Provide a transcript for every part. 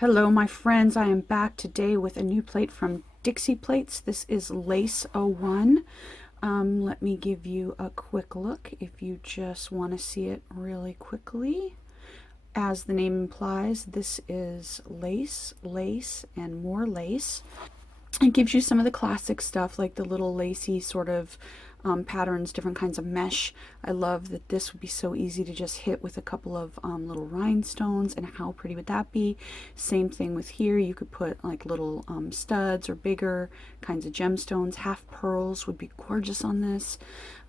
Hello my friends, I am back today with a new plate from Dixie Plates. This is Lace 01. Let me give you a quick look if you just want to see it really quickly. As the name implies, this is lace, lace, and more lace. It gives you some of the classic stuff like the little lacy sort of patterns, different kinds of mesh. I love that this would be so easy to just hit with a couple of little rhinestones, and how pretty would that be? Same thing with here, you could put like little studs or bigger kinds of gemstones. Half pearls would be gorgeous on this.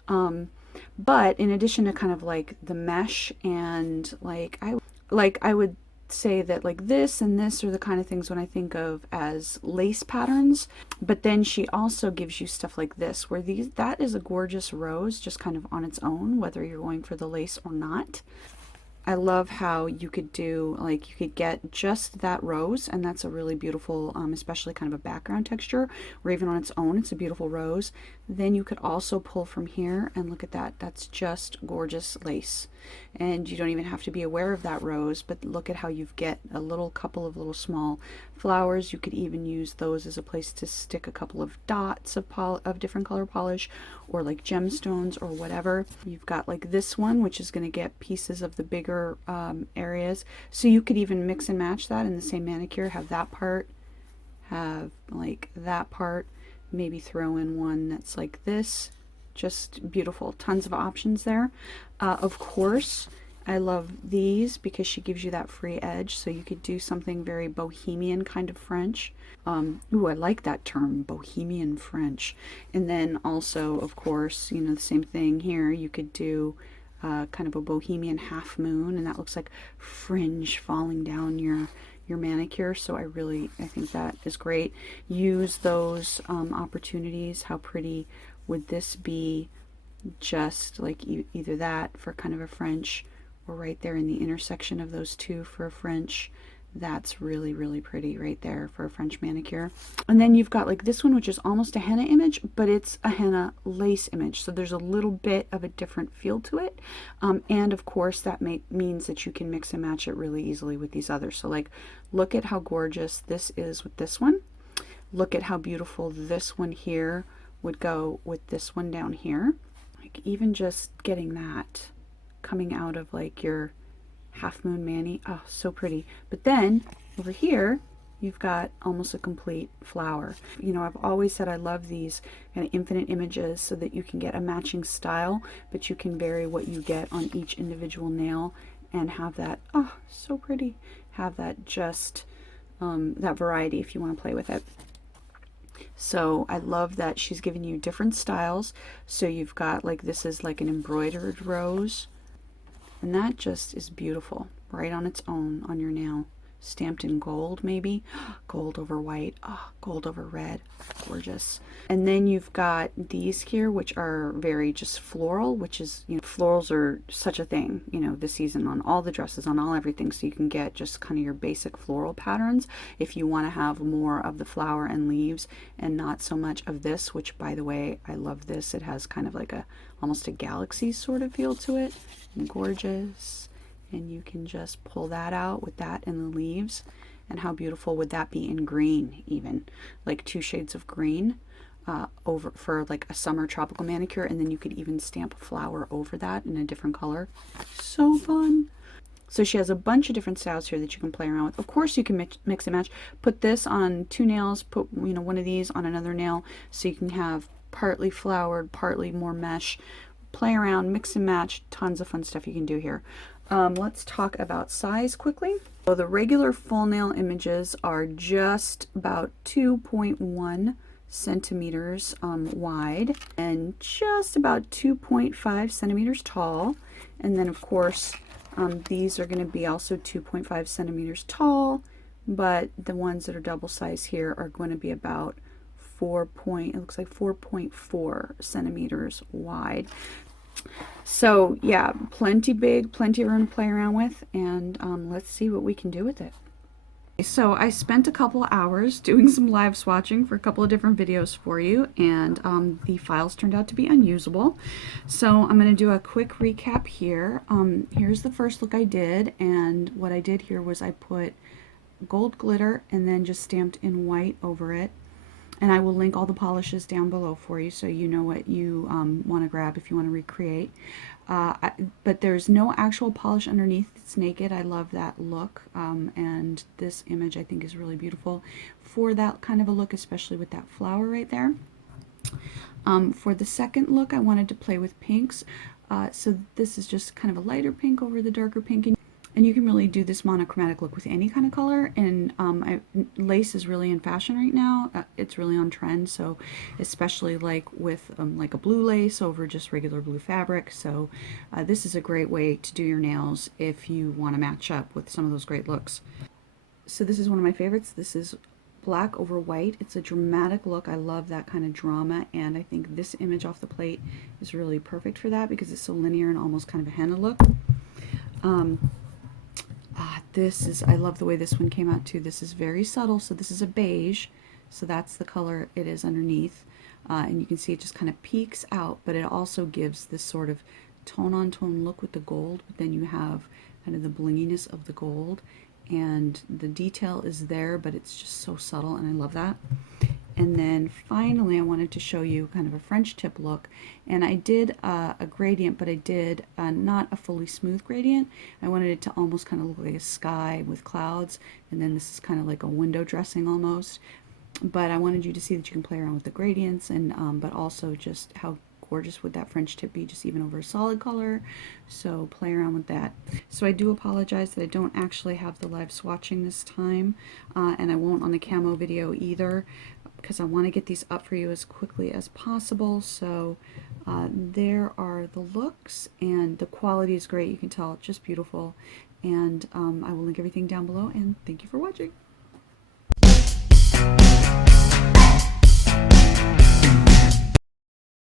But in addition to kind of like the mesh and I would say that like this and this are the kind of things when I think of as lace patterns. But then she also gives you stuff like this, where that is a gorgeous rose just kind of on its own, whether you're going for the lace or not. I love how you could do, like, you could get just that rose, and that's a really beautiful, especially kind of a background texture, or even on its own, it's a beautiful rose. Then you could also pull from here, and look at that, that's just gorgeous lace. And you don't even have to be aware of that rose, but look at how you get a couple of little small flowers. You could even use those as a place to stick a couple of dots of different color polish, or like gemstones or whatever. You've got like this one, which is going to get pieces of the bigger areas, so you could even mix and match that in the same manicure. Have that part, have like that part, maybe throw in one that's like this. Just beautiful. Tons of options there. Of course, I love these because she gives you that free edge, so you could do something very bohemian kind of French. Ooh, I like that term, bohemian French. And then also, of course, you know, the same thing here. You could do kind of a bohemian half moon, and that looks like fringe falling down your manicure. So I think that is great. Use those opportunities. How pretty would this be, just like either that for kind of a French, or right there in the intersection of those two for a French. That's really, really pretty right there for a French manicure. And then you've got like this one, which is almost a henna image, but it's a henna lace image. So there's a little bit of a different feel to it. And of course that means that you can mix and match it really easily with these others. So like, look at how gorgeous this is with this one. Look at how beautiful this one here would go with this one down here. Like even just getting that coming out of like your half moon mani, oh, so pretty. But then over here you've got almost a complete flower. You know, I've always said I love these kind of infinite images so that you can get a matching style, but you can vary what you get on each individual nail and have that, oh, so pretty, have that just that variety if you want to play with it. So I love that she's giving you different styles. So you've got like, this is like an embroidered rose, and that just is beautiful right on its own on your nail. Stamped in gold, maybe gold over white, oh, gold over red, gorgeous. And then you've got these here, which are very just floral, which is, you know, florals are such a thing, you know, this season on all the dresses, on all everything. So you can get just kind of your basic floral patterns if you want to have more of the flower and leaves and not so much of this, which, by the way, I love this. It has kind of like a almost a galaxy sort of feel to it, and gorgeous. And you can just pull that out with that and the leaves. And how beautiful would that be in green, even like 2 shades of green over for like a summer tropical manicure. And then you could even stamp a flower over that in a different color. So fun. So she has a bunch of different styles here that you can play around with. Of course you can mix and match. Put this on 2 nails, put, you know, one of these on another nail, so you can have partly flowered, partly more mesh. Play around, mix and match, tons of fun stuff you can do here. Let's talk about size quickly. So the regular full nail images are just about 2.1 centimeters wide and just about 2.5 centimeters tall. And then of course these are going to be also 2.5 centimeters tall, but the ones that are double size here are going to be about it looks like 4.4 centimeters wide. So yeah, plenty big, plenty of room to play around with, and let's see what we can do with it. So I spent a couple hours doing some live swatching for a couple of different videos for you, and the files turned out to be unusable. So I'm going to do a quick recap here. Here's the first look I did, and what I did here was I put gold glitter and then just stamped in white over it. And I will link all the polishes down below for you so you know what you want to grab if you want to recreate. But there's no actual polish underneath. It's naked. I love that look. And this image I think is really beautiful for that kind of a look, especially with that flower right there. For the second look, I wanted to play with pinks. So this is just kind of a lighter pink over the darker pink. And you can really do this monochromatic look with any kind of color. And lace is really in fashion right now. It's really on trend. So especially like with like a blue lace over just regular blue fabric. So this is a great way to do your nails if you want to match up with some of those great looks. So this is one of my favorites. This is black over white. It's a dramatic look. I love that kind of drama, and I think this image off the plate is really perfect for that because it's so linear and almost kind of a henna look. I love the way this one came out too. This is very subtle, so this is a beige, so that's the color it is underneath, and you can see it just kind of peeks out, but it also gives this sort of tone on tone look with the gold, but then you have kind of the blinginess of the gold, and the detail is there, but it's just so subtle, and I love that. And then finally I wanted to show you kind of a French tip look, and I did a gradient, but I did not a fully smooth gradient. I wanted it to almost kind of look like a sky with clouds, and then this is kind of like a window dressing almost. But I wanted you to see that you can play around with the gradients, and but also just how gorgeous would that French tip be just even over a solid color. So play around with that. So I do apologize that I don't actually have the live swatching this time, and I won't on the camo video either, because I want to get these up for you as quickly as possible. So there are the looks, and the quality is great. You can tell it's just beautiful, and I will link everything down below, and thank you for watching.